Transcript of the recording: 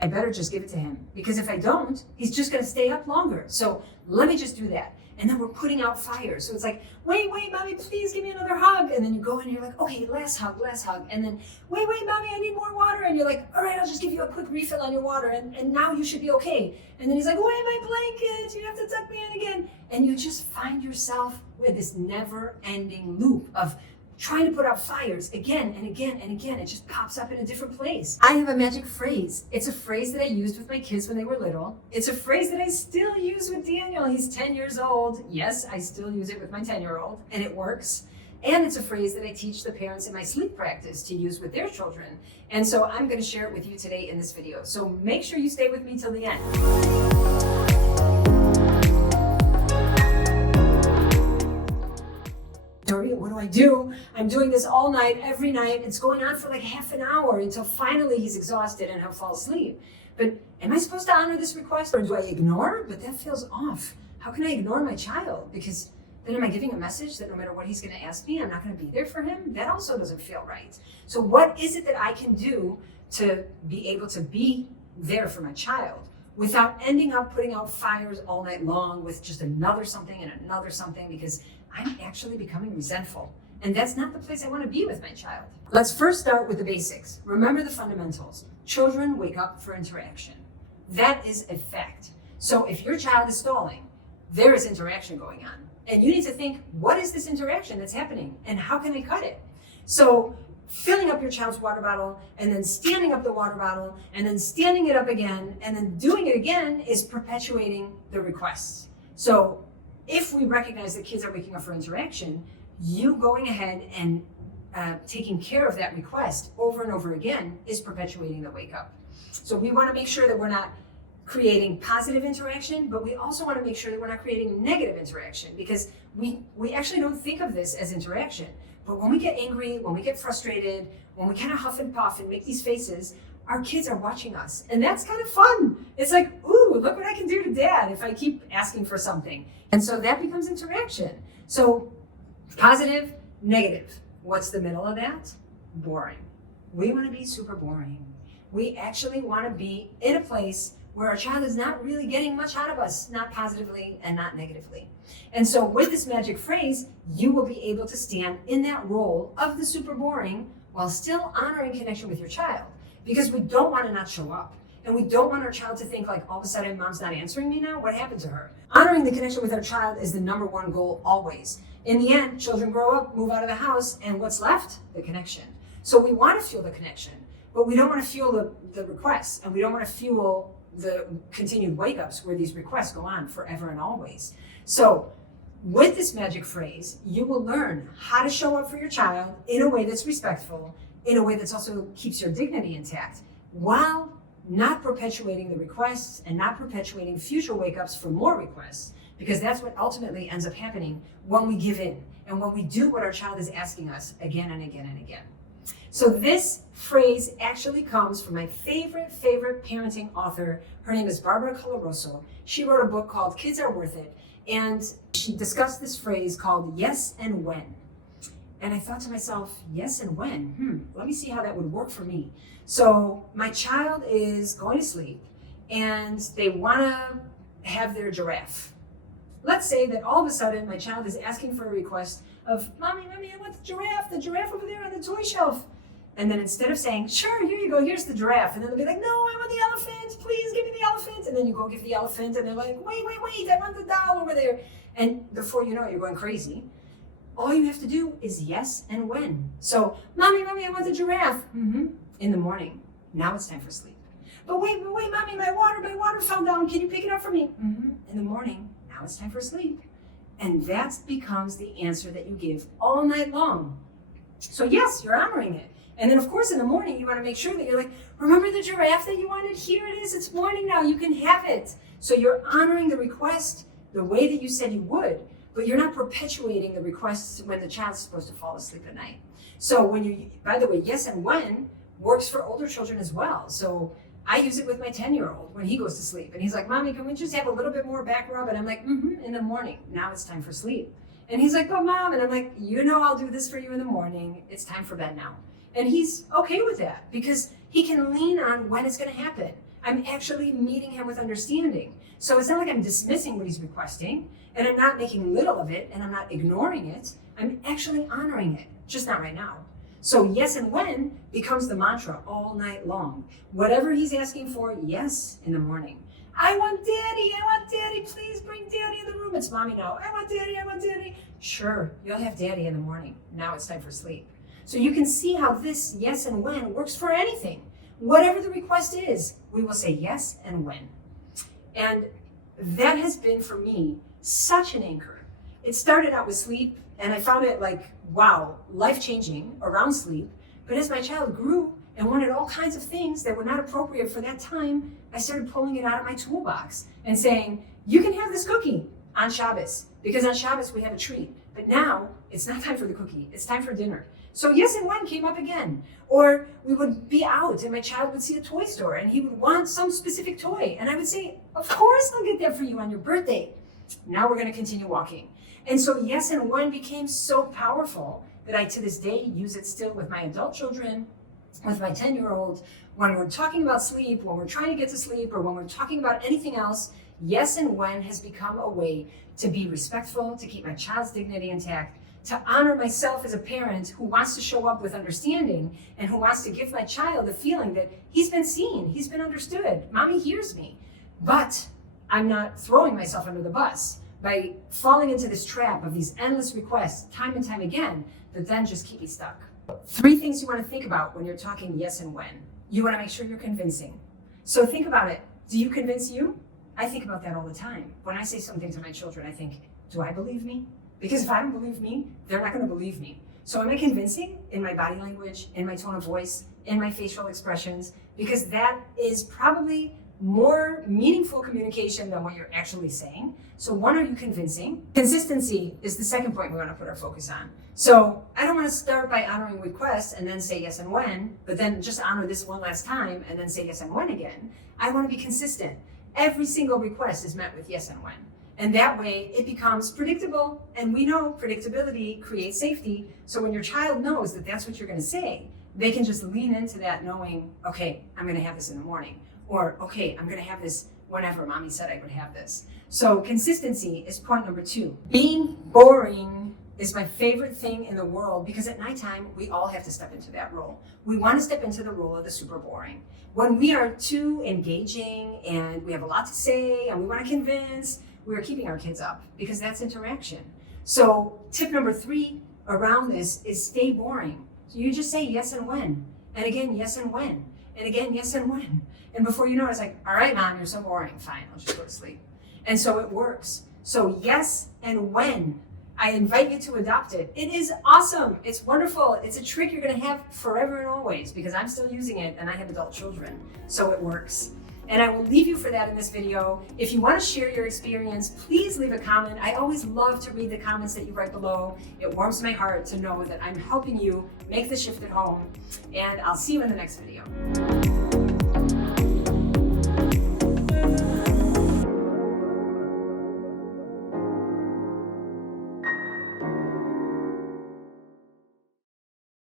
I better just give it to him, because if I don't, he's just going to stay up longer. So let me just do that. And then we're putting out fires. So it's like, wait, mommy, please give me another hug. And then you go in and you're like, okay, last hug. And then, wait, mommy, I need more water. And you're like, all right, I'll just give you a quick refill on your water. And now you should be okay. And then he's like, wait, my blanket, you have to tuck me in again. And you just find yourself with this never ending loop of trying to put out fires again and again and again. It just pops up in a different place. I have a magic phrase. It's a phrase that I used with my kids when they were little. It's a phrase that I still use with Daniel. He's 10 years old. Yes, I still use it with my 10-year-old, and it works. And it's a phrase that I teach the parents in my sleep practice to use with their children. And so I'm going to share it with you today in this video. So make sure you stay with me till the end. What do I do? I'm doing this all night, every night. It's going on for like half an hour until finally he's exhausted and he'll fall asleep. But am I supposed to honor this request, or do I ignore? But that feels off. How can I ignore my child? Because then am I giving a message that no matter what he's going to ask me, I'm not going to be there for him? That also doesn't feel right. So what is it that I can do to be able to be there for my child without ending up putting out fires all night long with just another something and another something, because I'm actually becoming resentful. And that's not the place I want to be with my child. Let's first start with the basics. Remember the fundamentals. Children wake up for interaction. That is a fact. So if your child is stalling, there is interaction going on. And you need to think, what is this interaction that's happening? And how can I cut it? So filling up your child's water bottle, and then standing up the water bottle, and then standing it up again, and then doing it again is perpetuating the requests. So if we recognize that kids are waking up for interaction, you going ahead and taking care of that request over and over again is perpetuating the wake up. So we want to make sure that we're not creating positive interaction, but we also want to make sure that we're not creating negative interaction, because we actually don't think of this as interaction. But when we get angry, when we get frustrated, when we kind of huff and puff and make these faces, our kids are watching us. And that's kind of fun. It's like, ooh, look what I can do to dad if I keep asking for something. And so that becomes interaction. So positive, negative. What's the middle of that? Boring. We want to be super boring. We actually want to be in a place where our child is not really getting much out of us, not positively and not negatively. And so with this magic phrase, you will be able to stand in that role of the super boring while still honoring connection with your child. Because we don't want to not show up. And we don't want our child to think like, all of a sudden, mom's not answering me now. What happened to her? Honoring the connection with our child is the number one goal always. In the end, children grow up, move out of the house, and what's left? The connection. So we want to feel the connection, but we don't want to fuel the requests, and we don't want to fuel the continued wake-ups where these requests go on forever and always. So with this magic phrase, you will learn how to show up for your child in a way that's respectful, in a way that's also keeps your dignity intact, while not perpetuating the requests and not perpetuating future wake-ups for more requests, because that's what ultimately ends up happening when we give in and when we do what our child is asking us again and again and again. So this phrase actually comes from my favorite parenting author. Her name is Barbara Coloroso. She wrote a book called Kids Are Worth It, and she discussed this phrase called yes and when. And I thought to myself, yes and when? Let me see how that would work for me. So my child is going to sleep and they want to have their giraffe. Let's say that all of a sudden my child is asking for a request of, Mommy, I want the giraffe over there on the toy shelf. And then instead of saying, sure, here you go, here's the giraffe. And then they'll be like, no, I want the elephant, please give me the elephant. And then you go give the elephant and they're like, wait, I want the doll over there. And before you know it, you're going crazy. All you have to do is yes and when. So, Mommy, I want the giraffe. In the morning. Now it's time for sleep. But wait, Mommy, my water fell down. Can you pick it up for me? In the morning. Now it's time for sleep. And that becomes the answer that you give all night long. So yes, you're honoring it. And then of course in the morning, you want to make sure that you're like, remember the giraffe that you wanted? Here it is. It's morning now. You can have it. So you're honoring the request the way that you said you would. But you're not perpetuating the requests when the child's supposed to fall asleep at night. So when you, by the way, yes and when works for older children as well. So I use it with my 10-year-old when he goes to sleep. And he's like, Mommy, can we just have a little bit more back rub? And I'm like, in the morning. Now it's time for sleep. And he's like, but Mom, and I'm like, you know I'll do this for you in the morning. It's time for bed now. And he's okay with that because he can lean on when it's going to happen. I'm actually meeting him with understanding. So it's not like I'm dismissing what he's requesting, and I'm not making little of it, and I'm not ignoring it. I'm actually honoring it, just not right now. So yes and when becomes the mantra all night long. Whatever he's asking for, yes in the morning. I want daddy, please bring daddy in the room. It's mommy now. I want daddy. Sure, you'll have daddy in the morning. Now it's time for sleep. So you can see how this yes and when works for anything. Whatever the request is, we will say yes and when. And that has been for me such an anchor. It started out with sleep, and I found it like, wow, life-changing around sleep. But as my child grew and wanted all kinds of things that were not appropriate for that time, I started pulling it out of my toolbox and saying, you can have this cookie on Shabbos, because on Shabbos we have a treat. But now it's not time for the cookie, it's time for dinner. So yes and when came up again. Or we would be out and my child would see a toy store and he would want some specific toy. And I would say, of course I'll get that for you on your birthday. Now we're going to continue walking. And so yes and when became so powerful that I to this day use it still with my adult children, with my 10-year-old, when we're talking about sleep, when we're trying to get to sleep, or when we're talking about anything else. Yes and when has become a way to be respectful, to keep my child's dignity intact, to honor myself as a parent who wants to show up with understanding and who wants to give my child the feeling that he's been seen, he's been understood, mommy hears me. But I'm not throwing myself under the bus by falling into this trap of these endless requests time and time again that then just keep me stuck. 3 things you want to think about when you're talking yes and when. You want to make sure you're convincing. So think about it. Do you convince you? I think about that all the time. When I say something to my children, I think, do I believe me? Because if I don't believe me, they're not going to believe me. So am I convincing in my body language, in my tone of voice, in my facial expressions? Because that is probably more meaningful communication than what you're actually saying. So one, are you convincing? Consistency is the second point we want to put our focus on. So I don't want to start by honoring requests and then say yes and when, but then just honor this one last time and then say yes and when again. I want to be consistent. Every single request is met with yes and when. And that way it becomes predictable, and we know predictability creates safety. So when your child knows that that's what you're going to say, they can just lean into that knowing, okay, I'm going to have this in the morning, or okay, I'm going to have this whenever mommy said I would have this. So consistency is point number 2. Being boring is my favorite thing in the world, because at nighttime, we all have to step into that role. We want to step into the role of the super boring. When we are too engaging and we have a lot to say and we want to convince, we're keeping our kids up, because that's interaction. So tip number 3 around this is stay boring. So you just say yes and when, and again, yes and when, and again, yes and when. And before you know it, it's like, all right, mom, you're so boring. Fine, I'll just go to sleep. And so it works. So yes and when. I invite you to adopt it. It is awesome. It's wonderful. It's a trick you're going to have forever and always, because I'm still using it and I have adult children. So it works. And I will leave you for that in this video. If you want to share your experience, please leave a comment. I always love to read the comments that you write below. It warms my heart to know that I'm helping you make the shift at home. And I'll see you in the next video.